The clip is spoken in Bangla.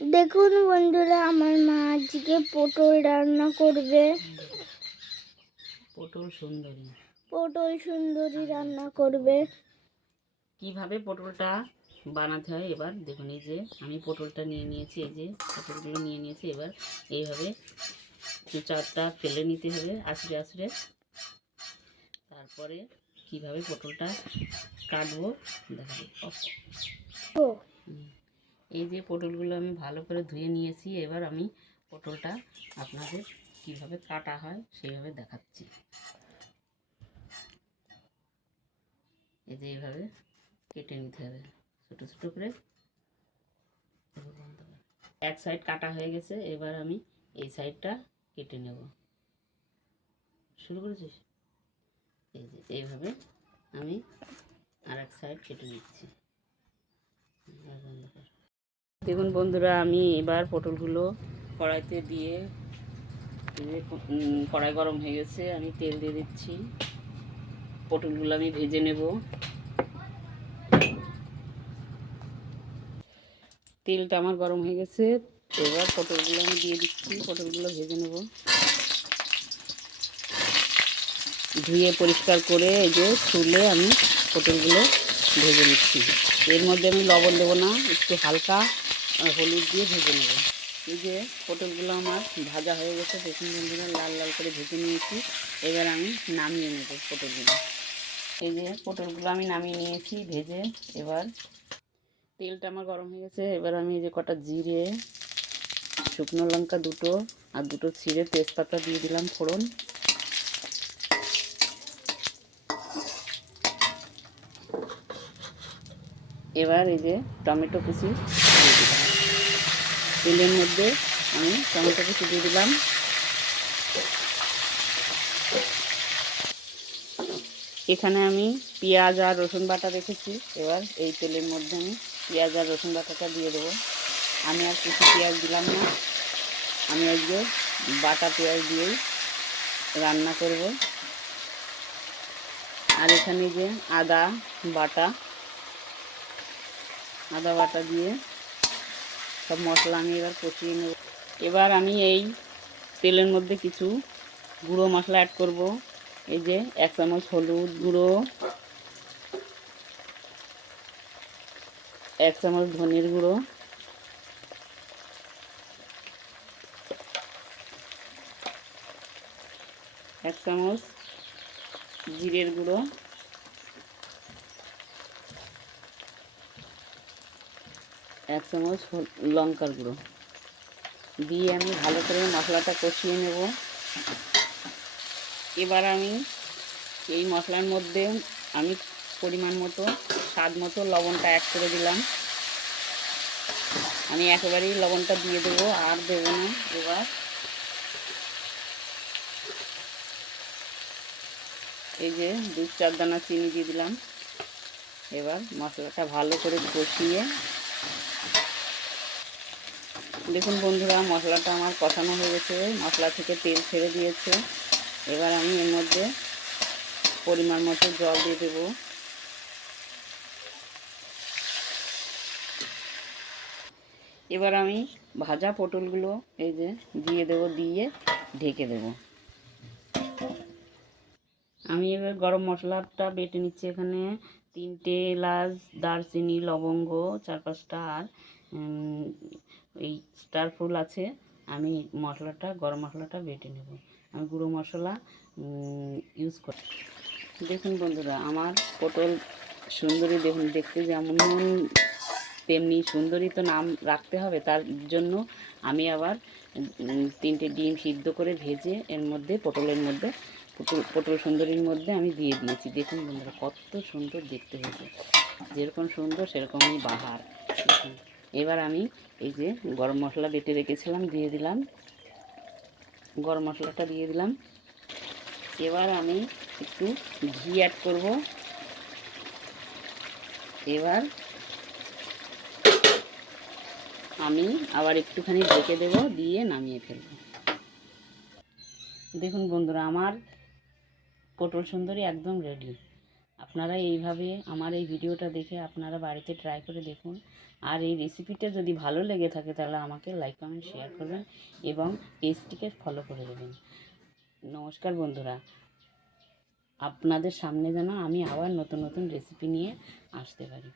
দেখুন বন্ধুরা আমার মা আজকে পটল রান্না করবে। পটল সুন্দরী। পটল সুন্দরী রান্না করবে। কীভাবে পটলটা বানাতে হয় এবার দেখুন এই যে আমি পটলটা নিয়ে নিয়েছি এই যে পটলগুলো নিয়ে নিয়েছি এবার এইভাবে চারটা ফেলে নিতে হবে আছড়ে আছড়ে। তারপরে কীভাবে পটলটা কাটবো দেখাবো। এই যে পটলগুলো আমি ভালো করে ধুয়ে নিয়েছি, এবার আমি পটলটা আপনাদের কীভাবে কাটা হয় সেইভাবে দেখাচ্ছি এই যে এইভাবে কেটে নিতে হবে, ছোটো ছোটো করে। এক সাইড কাটা হয়ে গেছে, এবার আমি এই সাইডটা কেটে নেব শুরু করেছিস এই যে এইভাবে আমি আর এক সাইড কেটে নিচ্ছি বন্ধ। দেখুন বন্ধুরা, আমি এবার পটলগুলো কড়াইতে দিয়ে কড়াই গরম হয়ে গেছে, আমি তেল দিয়ে দিচ্ছি। পটলগুলো আমি ভেজে নেব। তেলটা আমার গরম হয়ে গেছে, এবার পটলগুলো আমি দিয়ে দিচ্ছি, পটলগুলো ভেজে নেব। ধুয়ে পরিষ্কার করে এই যে ছুলে আমি পটলগুলো ভেজে নিচ্ছি। এর মধ্যে আমি লবণ দেবো না, একটু হালকা আহ, হলুদ দিয়ে ভেজে নেব। এই যে পটলগুলো আমার ভাজা হয়ে গেছে দেখুন বন্ধুরা লাল লাল করে ভেজে নিয়েছি। এবার আমি নামিয়ে নেব পটলগুলো। এই যে পটলগুলো আমি নামিয়ে নিয়েছি ভেজে। এবার তেলটা আমার গরম হয়ে গেছে। এবার আমি এই যে কটা জিরে শুকনো লঙ্কা দুটো আর দুটো ছিঁড়ে তেজপাতা দিয়ে দিলাম ফোড়ন। এবার এই যে টমেটো কুচি তেলের মধ্যে আমি টমেটো কুচি দিয়ে দিলাম। এখানে আমি পেঁয়াজ আর রসুন বাটা রেখেছি। এবার এই তেলের মধ্যে আমি পেঁয়াজ আর রসুন বাটাটা দিয়ে দেবো। আমি আর কিছু পেঁয়াজ দিলাম না। আমি আজকে বাটা পেঁয়াজ দিয়েই রান্না করব। আর এখানে যে আদা বাটা আদা বাটা দিয়ে সব মশলা আমি এবার কষিয়ে নেব। এবার আমি এই তেলের মধ্যে কিছু গুঁড়ো মশলা অ্যাড করব। এই যে এক চামচ হলুদ গুঁড়ো, এক চামচ ধনের গুঁড়ো, এক চামচ জিরের গুঁড়ো এক চামচ লঙ্কার গুঁড়ো। দিয়ে আমি ভালো করে মশলাটা কষিয়ে নেব। এবার আমি এই মশলার মধ্যে আমি পরিমাণ মতো, স্বাদ মতো লবণটা অ্যাড করে দিলাম। আমি একেবারেই লবণটা দিয়ে দেবো, আর দেবো না। এবার এই যে দু চার দানা চিনি দিয়ে দিলাম। এবার মশলাটা ভালো করে কষিয়ে দেখুন বন্ধুরা, মশলাটা আমার কষানো হয়ে গেছে। মশলা থেকে তেল ছেড়ে দিয়েছে। এবার আমি এর মধ্যে পরিমাণ মতো জল দিয়ে দেবো। এবার আমি ভাজা পটলগুলো এই যে দিয়ে দেবো, দিয়ে ঢেকে দেবো। আমি এবার গরম মশলাটা বেটে নিচ্ছি এখানে। তিনটে এলাচ, দারচিনি, লবঙ্গ চার পাঁচটা আর এই স্টার ফুল আছে। আমি মশলাটা, গরম মশলাটা বেটে নেব। আমি গুঁড়ো মশলা ইউজ করি দেখুন বন্ধুরা, আমার পটল সুন্দরী, দেখুন, দেখতে যেমন তেমনি সুন্দরী তো নাম রাখতে হবে। তার জন্য আমি আবার তিনটে ডিম সিদ্ধ করে ভেজে এর মধ্যে, পটলের মধ্যে পটল পটল সুন্দরীর মধ্যে আমি দিয়ে দিয়েছি। দেখুন বন্ধুরা, কত সুন্দর দেখতে হয়েছে। যেরকম সুন্দর, সেরকমই বাহার। এবার আমি এই যে গরম মশলা বেটে রেখেছিলাম, দিয়ে দিলাম। গরম মশলাটা দিয়ে দিলাম। এবার আমি একটু ঘি অ্যাড করব। এবার আমি আবার একটুখানি ঢেকে দেব, দিয়ে নামিয়ে ফেলব। দেখুন বন্ধুরা, আমার পটল সুন্দরী একদম রেডি আপনারা এইভাবে আমার এই ভিডিওটা দেখে আপনারা বাড়িতে ট্রাই করে দেখুন। আর এই রেসিপিটা যদি ভালো লেগে থাকে তাহলে আমাকে লাইক কমেন্ট শেয়ার করবেন এবং পেজটিকে ফলো করে দেবেন। নমস্কার বন্ধুরা। আপনাদের সামনে যেন আমি আবার নতুন নতুন রেসিপি নিয়ে আসতে পারি।